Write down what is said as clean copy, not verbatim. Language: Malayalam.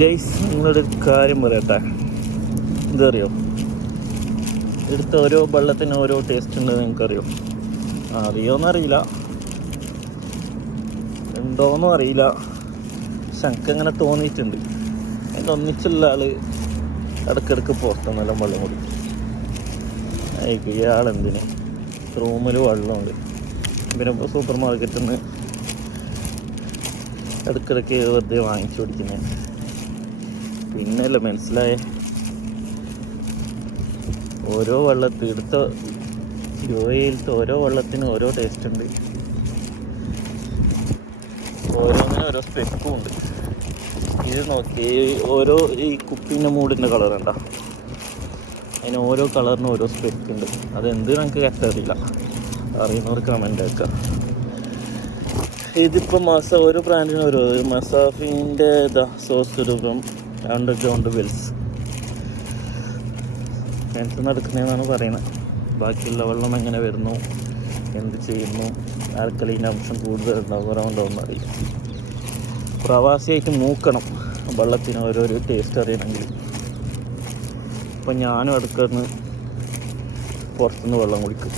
ഗൈസ്, നിങ്ങളൊരു കാര്യം പറയട്ടെ. ഇതറിയോ, എടുത്ത ഓരോ വെള്ളത്തിന് ഓരോ ടേസ്റ്റ് ഉണ്ടെന്ന് നിങ്ങൾക്കറിയോ? അറിയോന്നറിയില്ല, ഉണ്ടോയെന്നും അറിയില്ല. പക്ഷെ എനിക്കങ്ങനെ തോന്നിയിട്ടുണ്ട്. അതിൻ്റെ ഒന്നിച്ചുള്ള ആൾ ഇടയ്ക്കിടയ്ക്ക് പുറത്തുനിന്നെല്ലാം വെള്ളം കുടിക്കും. ഇയാളെന്തിന് റൂമിൽ വെള്ളമുണ്ട്, പിന്നെ ഇപ്പോൾ സൂപ്പർ മാർക്കറ്റിൽ നിന്ന് ഇടയ്ക്കിടയ്ക്ക് വെറുതെ വാങ്ങിച്ചു കുടിക്കുന്നത്. പിന്നല്ലേ മനസ്സിലായേ, ഓരോ വെള്ളത്തിൽ എടുത്ത യുഎഇയിലത്തെ ഓരോ വെള്ളത്തിനും ഓരോ ടേസ്റ്റ് ഉണ്ട്, ഓരോന്നിനും ഓരോ സ്പെക്കും ഉണ്ട്. ഇത് നോക്കി, ഓരോ ഈ കുപ്പീൻ്റെ മൂടിൻ്റെ കളർ ഉണ്ടോ, അതിന് ഓരോ കളറിനും ഓരോ സ്പെക്ക് ഉണ്ട്. അതെന്ത് നമുക്ക് കറക്റ്റ് അറിയില്ല, അറിയുന്നവർ കമൻ്റ് ആക്കുക. ഇതിപ്പോൾ ഓരോ ബ്രാൻഡിനും ഓരോ മസാഫിൻ്റെ സോസ് രൂപം 100 ബിൽസ് കിണറ്റിൽ നിന്ന് എടുക്കുന്നതെന്നാണ് പറയുന്നത്. ബാക്കിയുള്ള വെള്ളം എങ്ങനെ വരുന്നു, എന്ത് ചെയ്യുന്നു, ആൽക്കലീൻ്റെ അംശം കൂടുതലുണ്ടാവും കുറവുണ്ടോയെന്ന് അറിയില്ല. പ്രവാസിയായിട്ട് നോക്കണം വെള്ളത്തിന് ഓരോരോ ടേസ്റ്റ് അറിയണമെങ്കിൽ. ഇപ്പം ഞാനും അടുക്കുന്ന പുറത്തുനിന്ന് വെള്ളം കുടിക്കും.